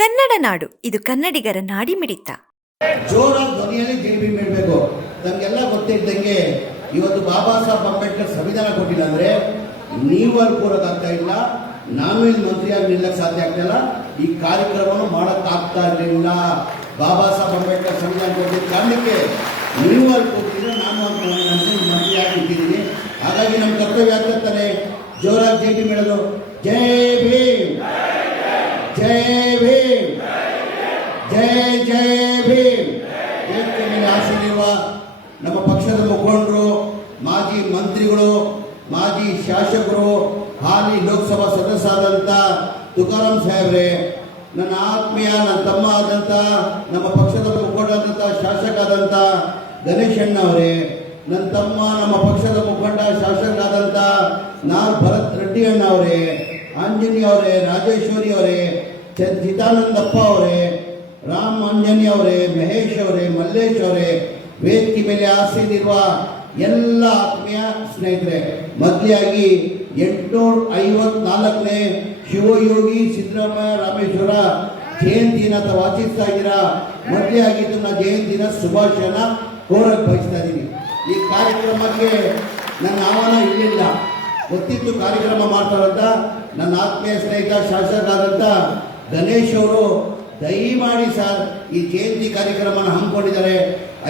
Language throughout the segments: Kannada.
ಕನ್ನಡ ನಾಡು, ಇದು ಕನ್ನಡಿಗರ ನಾಡಿಮಿಡಿತ ಜೋರಾಗಿ ಧ್ವನಿಯಲ್ಲಿ ಜಿ ಮಿಡಬೇಕು. ಮಾಡಬೇಕು ನಮಗೆಲ್ಲ ಗೊತ್ತಿದ್ದಂಗೆ ಇವತ್ತು ಬಾಬಾ ಸಾಹೇಬ್ ಅಂಬೇಡ್ಕರ್ ಸಂವಿಧಾನ ಕೊಟ್ಟಿಲ್ಲ ಅಂದ್ರೆ ನೀವು ಕೂರೋದಾಗ್ತಾ ಇಲ್ಲ, ನಾನು ಇಲ್ಲಿ ಮಂತ್ರಿಯಾಗಿ ನಿಲ್ಲಕ್ಕೆ ಸಾಧ್ಯ ಆಗ್ತಾ ಇಲ್ಲ, ಈ ಕಾರ್ಯಕ್ರಮವನ್ನು ಮಾಡಕ್ ಆಗ್ತಾ ಇರಲಿಲ್ಲ. ಬಾಬಾ ಸಾಹೇಬ್ ಅಂಬೇಡ್ಕರ್ ಸಂವಿಧಾನ ಕೊಟ್ಟಿದ್ದ ಕಾರಣಕ್ಕೆ ನೀವು ಅಲ್ಲಿ ನಾನು ಅಲ್ಲಿ ಮಂತ್ರಿಯಾಗಿ ನಿಂತಿದ್ದೀನಿ. ಹಾಗಾಗಿ ನಮ್ಮ ಕರ್ತವ್ಯ ಆಗ್ತಿರ್ತಾರೆ ಜೋರಾಗಿ ಜೈ ಮೇಡಲು. ಜೈ ಭೀಮ್ ಜೈ ಭೀಮ್ ಜೈ ಜೈ ಭೀಮ್ ವೇದಿಕೆ ಮೇಲೆ ಆಸೀನಿರುವ ನಮ್ಮ ಪಕ್ಷದ ಮುಖಂಡರು, ಮಾಜಿ ಮಂತ್ರಿಗಳು, ಮಾಜಿ ಶಾಸಕರು, ಹಾಲಿ ಲೋಕಸಭಾ ಆದಂತ ತುಕಾರಾಮ್ ಸಾಹೇಬ್ರೆ, ನನ್ನ ಆತ್ಮೀಯ, ನನ್ನ ತಮ್ಮ ಆದಂತ, ನಮ್ಮ ಪಕ್ಷದ ಮುಖಂಡರಾದಂಥ ಶಾಸಕ ಆದಂಥ ಗಣೇಶ್ ಅವರೇ, ನನ್ನ ತಮ್ಮ, ನಮ್ಮ ಪಕ್ಷದ ಮುಖಂಡ ಶಾಸಕರಾದಂಥ ನಾರ್ ಭರತ್ ರೆಡ್ಡಿ ಅಣ್ಣ ಅವರೇ, ಆಂಜನೇಯ ಅವರೇ, ರಾಜೇಶ್ವರಿ ಅವರೇ ಚಿತಾನಂದಪ್ಪ ಅವರೇ, ರಾಮ್ ಆಂಜನಿ ಅವರೇ, ಮಹೇಶ್ ಅವರೇ, ಮಲ್ಲೇಶ್ ಅವರೇ ವೇದಿಕೆ ಮೇಲೆ ಆಸೀನಿರುವ ಎಲ್ಲ ಆತ್ಮೀಯ ಸ್ನೇಹಿತರೆ ಮದುವೆಯಾಗಿ ಎಂಟುನೂರ ಐವತ್ನಾಲ್ಕನೇ ಶಿವಯೋಗಿ ಸಿದ್ದರಾಮಯ್ಯ ರಾಮೇಶ್ವರ ಜಯಂತಿನ ಅಥವಾ ಆಚರಿಸ್ತಾ ಇದ್ದೀರಾ ಮದುವೆ ನನ್ನ ಜಯಂತಿನ ಶುಭಾಶಯನ ಕೋರಕ್ ಬಯಸ್ತಾ ಇದ್ದೀನಿ. ಈ ಕಾರ್ಯಕ್ರಮಕ್ಕೆ ನನ್ನ ಆಹ್ವಾನ ಇರಲಿಲ್ಲ ಗೊತ್ತಿತ್ತು ಕಾರ್ಯಕ್ರಮ ಮಾಡ್ತಾರಂತ ನನ್ನ ಆತ್ಮೀಯ ಸ್ನೇಹಿತ ಶಾಸಕರಾದಂಥ ಗಣೇಶ್ ಅವರು, ದಯಮಾಡಿ ಸರ್ ಈ ಜಯಂತಿ ಕಾರ್ಯಕ್ರಮನ ಹಮ್ಮಿಕೊಂಡಿದ್ದಾರೆ.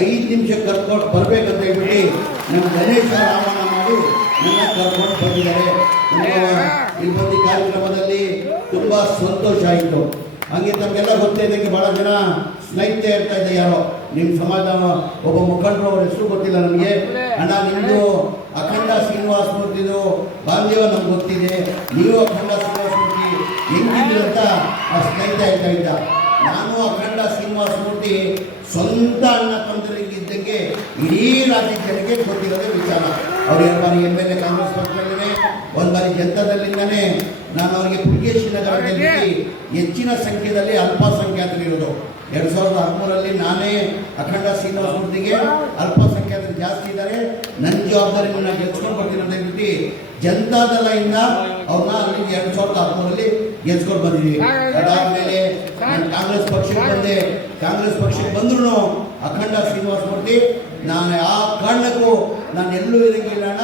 ಐದು ನಿಮಿಷ ಕರ್ಕೊಂಡು ಬರ್ಬೇಕಂತ ಹೇಳ್ಬಿಟ್ಟು ನಮ್ಮ ಗಣೇಶ ಆಹ್ವಾನ ಮಾಡಿ ನನ್ನ ಕರ್ಕೊಂಡು ಬಂದಿದ್ದಾರೆ. ಈ ಒಂದು ಕಾರ್ಯಕ್ರಮದಲ್ಲಿ ತುಂಬಾ ಸಂತೋಷ ಆಯಿತು. ಹಾಗೆ ತಮಗೆಲ್ಲ ಗೊತ್ತಿದ್ದಕ್ಕೆ ಬಹಳ ಜನ ಸ್ನೇಹಿತೆ ಹೇಳ್ತಾ ಇದೆ ಯಾರೋ. ನಿಮ್ಮ ಸಮಾಜ ಒಬ್ಬ ಮುಖಂಡರು ಅವ್ರ ಹೆಸರು ಗೊತ್ತಿಲ್ಲ ನನಗೆ ಅಣ್ಣ ನಿಮ್ಮದು ಅಖಂಡ ಶ್ರೀನಿವಾಸ ಮೂರ್ತಿದು ಬಾಂಧವ್ಯ ನಮ್ಗೆ ಗೊತ್ತಿದೆ. ನೀವು ಅಖಂಡ ಶ್ರೀನಿವಾಸ ಮೂರ್ತಿ ಹೆಂಗಿದ್ರು ಅಂತ ಆ ಸ್ನೇಹಿತ ಹೇಳ್ತಾ ಇದ್ದ. ನಾನು ಅಖಂಡ ಶ್ರೀನಿವಾಸ ಮೂರ್ತಿ ಸ್ವಂತ ಅಣ್ಣ ತಂತ್ರರಿಗಿದ್ದಂಗೆ ಇಡೀ ರಾಜಕೀಯಕ್ಕೆ ಗೊತ್ತಿರೋದೇ ವಿಚಾರ. ಅವರು ಎರಡು ಬಾರಿ ಎಂ ಎಲ್ ಎ, ಕಾಂಗ್ರೆಸ್ ಪಕ್ಷದಲ್ಲೇ ಒಂದು ಬಾರಿ ಜನತಾದಲ್ಲಿಂದನೇ ನಾನು ಅವರಿಗೆ ಪುಲಿಕೇಶಿ ನಗರದಲ್ಲಿ ಹೆಚ್ಚಿನ ಸಂಖ್ಯೆಯಲ್ಲಿ ಅಲ್ಪಸಂಖ್ಯಾತರಿರೋದು. ಎರಡು ಸಾವಿರದ ಹದಿಮೂರರಲ್ಲಿ ನಾನೇ ಅಖಂಡ ಶ್ರೀನಿವಾಸ ಮೂರ್ತಿಗೆ ಅಲ್ಪಸಂಖ್ಯಾತರು ಜಾಸ್ತಿ ಇದ್ದಾರೆ. ನನ್ನ ಜವಾಬ್ದಾರಿ ನಾನು ಗೆಲ್ಸ್ಕೊಂಡು ಬರ್ತೀನಿ ಅಂತ ಹೇಳ್ಬಿಟ್ಟು ಜನತಾದಳ ಇಂದ ಅವ್ರನ್ನ ಅಲ್ಲಿ ಎರಡ್ ಸಾವಿರದ ಹದಿಮೂರಲ್ಲಿ ಗೆಲ್ಸ್ಕೊಂಡು ಬಂದಿದ್ದೀವಿ ಅದಾದ್ಮೇಲೆ ನಾನು ಕಾಂಗ್ರೆಸ್ ಪಕ್ಷಕ್ಕೆ ಬಂದೆ. ಕಾಂಗ್ರೆಸ್ ಪಕ್ಷಕ್ಕೆ ಬಂದ್ರು ಅಖಂಡ ಶ್ರೀನಿವಾಸ ಮೂರ್ತಿ. ನಾನು ಆ ಕಾರಣಕ್ಕೂ ನಾನು ಎಲ್ಲೂ ಇರಂಗಿಲ್ಲ ಅಣ್ಣ.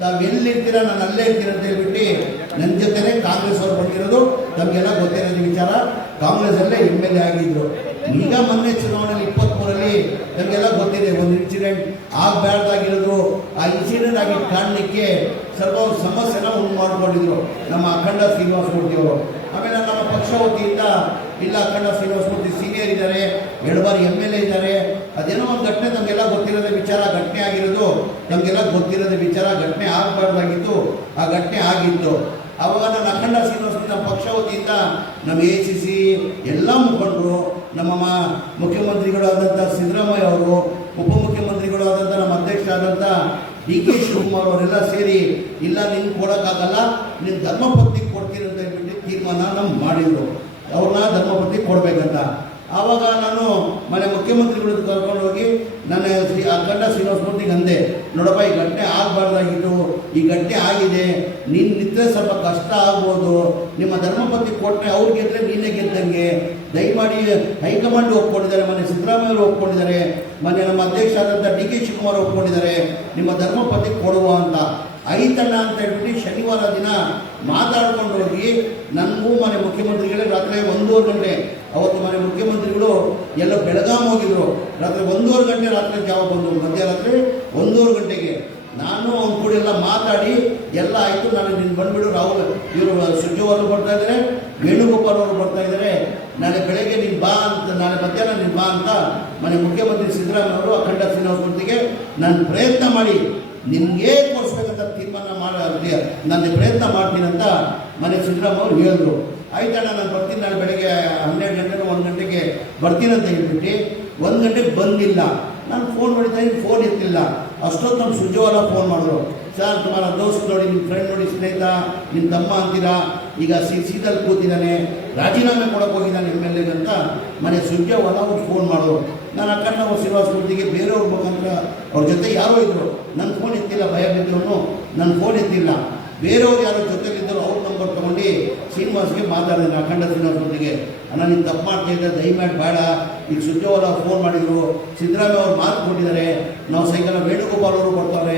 ತಾವು ಎಲ್ಲಿರ್ತೀರ, ನಾನು ಅಲ್ಲೇ ಇರ್ತೀರ ಅಂತ ಹೇಳ್ಬಿಟ್ಟು ನನ್ನ ಜೊತೆನೆ ಕಾಂಗ್ರೆಸ್ ಅವ್ರು ಬಂದಿರೋದು. ನಮಗೆಲ್ಲ ಗೊತ್ತಿರೋದು ವಿಚಾರ. ಕಾಂಗ್ರೆಸ್ ಅಲ್ಲೇ ಎಂ ಎಲ್ ಎ ಆಗಿದ್ರು. ಈಗ ಮೊನ್ನೆ ಚುನಾವಣೆಯಲ್ಲಿ ಇಪ್ಪತ್ಮೂರಲ್ಲಿ ನಮಗೆಲ್ಲ ಗೊತ್ತಿದೆ ಒಂದು ಇನ್ಸಿಡೆಂಟ್ ಆಗಬಾರ್ದಾಗಿರೋದು ಆ ಇನ್ಸಿಡೆಂಟ್ ಆಗಿ ಕಾಣಲಿಕ್ಕೆ ಸ್ವಲ್ಪ ಸಮಸ್ಯೆನ ಉಂಟು ಮಾಡಿಕೊಂಡಿದ್ರು, ನಮ್ಮ ಅಖಂಡ ಶ್ರೀನಿವಾಸ ಮೂರ್ತಿ ಅವರು. ಆಮೇಲೆ ನಮ್ಮ ಪಕ್ಷ ವತಿಯಿಂದ, ಇಲ್ಲ, ಅಖಂಡ ಶ್ರೀನಿವಾಸ ಮೂರ್ತಿ ಸೀನಿಯರ್ ಇದ್ದಾರೆ ಎರಡು ಬಾರಿ ಎಂ ಎಲ್ ಎ ಇದ್ದಾರೆ, ಅದೇನೋ ಒಂದು ಘಟನೆ ನಮಗೆಲ್ಲ ಗೊತ್ತಿರೋದೇ ವಿಚಾರ, ಘಟನೆ ಆಗಿರೋದು ನಮಗೆಲ್ಲ ಗೊತ್ತಿರೋದೇ ವಿಚಾರ, ಘಟನೆ ಆಗಬಾರ್ದಾಗಿತ್ತು ಆ ಘಟನೆ ಆಗಿತ್ತು. ಅವಾಗ ನನ್ನ ಅಖಂಡ ಶ್ರೀನಿವಾಸ ನಮ್ಮ ಪಕ್ಷ ವತಿಯಿಂದ ನಮ್ಮ ಎ ಸಿ ಸಿ ಎಲ್ಲ ಮುಖಂಡರು, ನಮ್ಮ ಮುಖ್ಯಮಂತ್ರಿಗಳಾದಂಥ ಸಿದ್ದರಾಮಯ್ಯ ಅವರು ಉಪಮುಖ್ಯಮಂತ್ರಿಗಳು ಆದಂಥ ನಮ್ಮ ಅಧ್ಯಕ್ಷ ಆದಂಥ ಡಿ ಕೆ ಶಿವಕುಮಾರ್ ಅವರೆಲ್ಲ ಸೇರಿ, ಇಲ್ಲ ನಿನ್ಗೆ ಕೊಡೋಕ್ಕಾಗಲ್ಲ ನಿನ್ನ ಧರ್ಮಪತ್ನಿ ಕೊಡ್ತೀನಿ ಅಂತ ಹೇಳ್ಬಿಟ್ಟು ತೀರ್ಮಾನ ನಮ್ಮ ಮಾಡಿದ್ರು. ಅವ್ರನ್ನ ಧರ್ಮಪತ್ನಿ ಕೊಡಬೇಕಂತ. ಆವಾಗ ನಾನು ಮನೆ ಮುಖ್ಯಮಂತ್ರಿಗಳು ಕರ್ಕೊಂಡು ಹೋಗಿ ನನ್ನ ಶ್ರೀ ಅಖಂಡ ಶ್ರೀನಿವಾಸ ಮೂರ್ತಿಗೆ ಅಂದೆ ನೋಡಪ್ಪ, ಈ ಘಟನೆ ಆಗಬಾರ್ದಾಗಿತ್ತು. ಈ ಘಟನೆ ಆಗಿದೆ. ನೀನು ನಿದ್ರೆ ಸ್ವಲ್ಪ ಕಷ್ಟ ಆಗ್ಬೋದು. ನಿಮ್ಮ ಧರ್ಮಪತಿ ಕೊಟ್ಟರೆ ಅವ್ರು ಗೆದ್ರೆ ನೀನೇ ಗೆದ್ದಂಗೆ. ದಯಮಾಡಿ ಹೈಕಮಾಂಡ್ ಒಪ್ಕೊಂಡಿದ್ದಾರೆ, ಮನೆ ಸಿದ್ದರಾಮಯ್ಯರು ಒಪ್ಕೊಂಡಿದ್ದಾರೆ, ಮನೆ ನಮ್ಮ ಅಧ್ಯಕ್ಷ ಆದಂಥ ಡಿ ಕೆ ಶಿವಕುಮಾರ್ ಒಪ್ಕೊಂಡಿದ್ದಾರೆ. ನಿಮ್ಮ ಧರ್ಮಪತಿ ಕೊಡುವ ಅಂತ. ಐತಣ್ಣ ಅಂತ ಹೇಳ್ಬಿಟ್ಟು ಶನಿವಾರ ದಿನ ಮಾತಾಡ್ಕೊಂಡು ಹೋಗಿ ನನಗೂ ಮನೆ ಮುಖ್ಯಮಂತ್ರಿಗಳೇ ರಾತ್ರಿ ಒಂದೂವರೆ ಗಂಟೆ. ಅವತ್ತು ಮನೆ ಮುಖ್ಯಮಂತ್ರಿಗಳು ಎಲ್ಲ ಬೆಳಗಾಂ ಹೋಗಿದ್ರು. ರಾತ್ರಿ ಒಂದೂವರೆ ಗಂಟೆ ರಾತ್ರಿ ಜಾವ ಬಂದು ಮಧ್ಯರಾತ್ರಿ ಒಂದೂವರೆ ಗಂಟೆಗೆ ನಾನು ಅವ್ನ ಕೂಡ ಎಲ್ಲ ಮಾತಾಡಿ ಎಲ್ಲ ಆಯಿತು. ನಾನು ನಿನ್ನ ಬಂದ್ಬಿಟ್ಟು ರಾಹುಲ್, ಇವರು ಸುಜ್ಜುವರು ಬರ್ತಾ ಇದ್ದಾರೆ ವೇಣುಗೋಪಾಲ್ ಅವರು ಬರ್ತಾ ಇದ್ದಾರೆ ನಾಳೆ ಬೆಳಗ್ಗೆ ನೀನು ಬಾ ಅಂತ, ನಾಳೆ ಮಧ್ಯಾಹ್ನ ನೀನು ಬಾ ಅಂತ ಮನೆ ಮುಖ್ಯಮಂತ್ರಿ ಸಿದ್ದರಾಮಯ್ಯ ಅವರು ಅಖಂಡ ಶ್ರೀನಿವಾಸ ಮೂರ್ತಿಗೆ ನಾನು ಪ್ರಯತ್ನ ಮಾಡಿ ನಿಮಗೆ ಕೊಡಿಸ್ಬೇಕಂತ ತೀರ್ಮಾನ ಮಾಡಿ ನಾನು ಪ್ರಯತ್ನ ಮಾಡ್ತೀನಿ ಅಂತ ಮನೆ ಸಿದ್ದರಾಮಯ್ಯ ಅವರು ಹೇಳಿದ್ರು. ಆಯ್ತಣ್ಣ, ನಾನು ಬರ್ತೀನಿ ನಾನು ಬೆಳಗ್ಗೆ ಹನ್ನೆರಡು ಗಂಟೆ ಒಂದು ಗಂಟೆಗೆ ಬರ್ತೀನಿ ಅಂತ ಹೇಳ್ಬಿಟ್ಟು ಒಂದು ಗಂಟೆಗೆ ಬಂದಿಲ್ಲ. ನಾನು ಫೋನ್ ಮಾಡಿದ್ದೆ ಇದ್ದೀನಿ ಫೋನ್ ಇರ್ತಿಲ್ಲ ಅಷ್ಟೊತ್ತು ನಮ್ಮ ಸುಜೋಲ ಫೋನ್ ಮಾಡಿದ್ರು. ಸರ್, ಸುಮಾರು ದೋಸ್ತ್ ನೋಡಿ ನಿಮ್ಮ ಫ್ರೆಂಡ್ ನೋಡಿ, ಸ್ನೇಹಿತ ನಿಮ್ಮ ತಮ್ಮ ಅಂತೀರಾ? ಈಗ ಸಿ ಸೀದಲ್ಲಿ ಕೂತಿದ್ದಾನೆ. ರಾಜೀನಾಮೆ ಕೊಡೋಕೆ ಹೋಗಿದ್ದಾನೆ ಎಂ ಎಲ್ ಅಂತ ಮನೆ ಸುಜೋವಲ್ಲ ಅವ್ರು ಫೋನ್ ಮಾಡಿದ್ರು. ನಾನು ಅಕ್ಕಣ್ಣ ಶ್ರೀನಿವಾಸ ಮೂರ್ತಿಗೆ ಬೇರೆಯವ್ರ ಮುಖಾಂತರ ಅವ್ರ ಜೊತೆ ಯಾರೋ ಇದ್ದರು ನನ್ನ ಫೋನ್ ಇತ್ತಿಲ್ಲ ಭಯ ಬಿದ್ದವನು. ನನ್ನ ಫೋನ್ ಇತ್ತಿಲ್ಲ ಬೇರೆಯವ್ರು ಯಾರೋ ಜೊತೆಲಿದ್ದರು, ಅವ್ರ ನಂಬರ್ ತೊಗೊಂಡು ಶ್ರೀನಿವಾಸ್ಗೆ ಮಾತಾಡಿದ್ರು ಅಖಂಡ ಶ್ರೀನಿವಾಸ ಜೊತೆಗೆ ಅಣ್ಣ, ನೀನು ತಪ್ಪು ಮಾಡ್ತಾ ಇದ್ದೆ ದಯಮಾಡಿ ಬೇಡ. ಈಗ ಸುಜ್ಜೋರ ಫೋನ್ ಮಾಡಿದರು. ಸಿದ್ದರಾಮಯ್ಯ ಅವರು ಮಾತು ಕೊಟ್ಟಿದ್ದಾರೆ. ನಾವು ಸೈಕಲ್ ವೇಣುಗೋಪಾಲ್ ಅವರು ಬರ್ತಾವ್ರೆ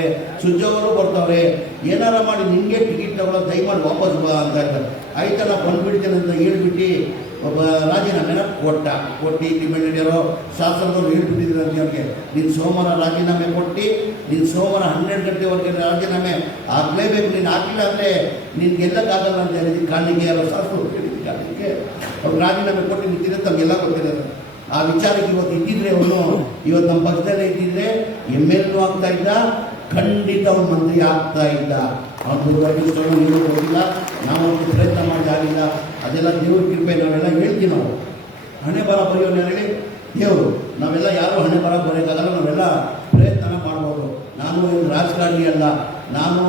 ಅವರು ಬರ್ತಾವ್ರೆ ಏನಾರ ಮಾಡಿ ನಿಮಗೆ ಟಿಕೆಟ್ ತಗೊಳ್ಳೋ ದಯಮಾಡಿ ವಾಪಸ್ ಬಾ ಅಂತ ಇದ್ದಾರೆ ಆಯ್ತಲ್ಲ ಬಂದುಬಿಡ್ತೇನೆ ಅಂತ ಹೇಳ್ಬಿಟ್ಟು ಒಬ್ಬ ರಾಜೀನಾಮೆನ ಕೊಟ್ಟ. ಕೊಟ್ಟು ಇಂಡಿಪೆಂಡೆಂಟ್ ಶಾಸಕರು ಹೇಳ್ಬಿಟ್ಟಿದ್ರು ಅಂತ ಅವ್ರಿಗೆ ನೀನು ಸೋಮವಾರ ರಾಜೀನಾಮೆ ಕೊಟ್ಟು, ನೀನು ಸೋಮವಾರ ಹನ್ನೆರಡು ಗಂಟೆವರೆಗೆ ರಾಜೀನಾಮೆ ಆಗಲೇಬೇಕು. ನೀನು ಹಾಕಿಲ್ಲ ಅಂದರೆ ನಿನ್ಗೆ ಎಲ್ಲಕ್ಕಾಗಲ್ಲ ಅಂತ ಹೇಳಿದ್ದೀನಿ ಕಾಣಿಕೆ ಯಾರೋ ಶಾಸಕರು ಹೇಳಿದ್ದು ಕಾರಣಕ್ಕೆ ಅವ್ರು ರಾಜೀನಾಮೆ ಕೊಟ್ಟು ನಿಂತಿದ್ರೆ ತಮಗೆಲ್ಲ ಗೊತ್ತಿರೋದು ಆ ವಿಚಾರಕ್ಕೆ ಇವತ್ತು ಇದ್ದಿದ್ರೆ ಅವನು, ಇವತ್ತು ನಮ್ಮ ಪಕ್ಷದಲ್ಲೇ ಇದ್ದಿದ್ರೆ ಎಂ ಎಲ್ ಆಗ್ತಾ ಇದ್ದ, ಖಂಡಿತ ಅವ್ನು ಮಂತ್ರಿ ಆಗ್ತಾ ಇದ್ದ. ಅವ್ನು ನೀವು ಹೋಗಿಲ್ಲ ನಾವು ಪ್ರಯತ್ನ ಮಾಡಿದಾಗಿಲ್ಲ ಅದೆಲ್ಲ ದೇವ್ರ ಕೃಪೆ, ನಾವೆಲ್ಲ ಹೇಳ್ತೀವಿ ನಾವು. ಹಣೆ ಬರ ಬರೆಯೋನು ಹೇಳಿ ದೇವರು, ನಾವೆಲ್ಲ ಯಾರು ಹಣೆ ಬರ ಬರೆಯೋಕ್ಕಾಗಲ್ಲ, ನಾವೆಲ್ಲ ಪ್ರಯತ್ನ ಮಾಡ್ಬೋದು. ನಾನು ರಾಜಕಾರಣಿ ಅಲ್ಲ. ನಾನು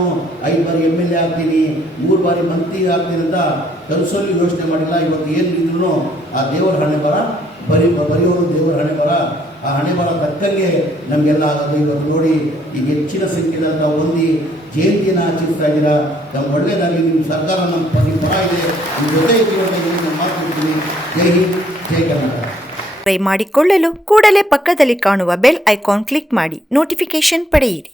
ಐದು ಬಾರಿ ಎಂ ಎಲ್ ಎ ಆಗ್ತೀನಿ, ಮೂರು ಬಾರಿ ಮಂತ್ರಿ ಆಗ್ತೀನಿ ಅಂತ ಕನಸಲ್ಲಿ ಯೋಚನೆ ಮಾಡಿಲ್ಲ. ಇವತ್ತು ಏನು ಇದ್ರೂ ಆ ದೇವರ ಹಣೆ ಬರ, ಬರಿ, ಬರೆಯೋರು ದೇವರ ಹಣೆ ಬರ. ಆ ಹಣೆ ಬರ ತಕ್ಕಂಗೆ ನಮಗೆಲ್ಲ ಆಗೋದು. ಇವತ್ತು ನೋಡಿ ಈಗ ಹೆಚ್ಚಿನ ಸಂಖ್ಯೆಯಲ್ಲಿ ಹೊಂದಿ ಜಯಂತಿಯನ್ನು ಆಚರಿಸ್ತಾ ಇದ್ದೀರಾ. ನಮ್ಮ ಒಳ್ಳೆಯದಾಗಿ ನಿಮ್ಮ ಸರ್ಕಾರ ನಮ್ಮ ನಿಮ್ಮ ಪರ ಇದೆ. ನಿಮ್ಮ ಜೊತೆ ಇದ್ದೀವಿ ಅಂತ ನಾನು ಮಾತಾಡ್ತೀನಿ ಜೈ ಹಿಂದ್, ಜೈ ಕರ್ನಾಟಕ. ಟ್ರೈ ಮಾಡಿಕೊಳ್ಳಲು ಕೂಡಲೇ ಪಕ್ಕದಲ್ಲಿ ಕಾಣುವ ಬೆಲ್ ಐಕಾನ್ ಕ್ಲಿಕ್ ಮಾಡಿ. ನೋಟಿಫಿಕೇಶನ್ ಪಡೆಯಿರಿ.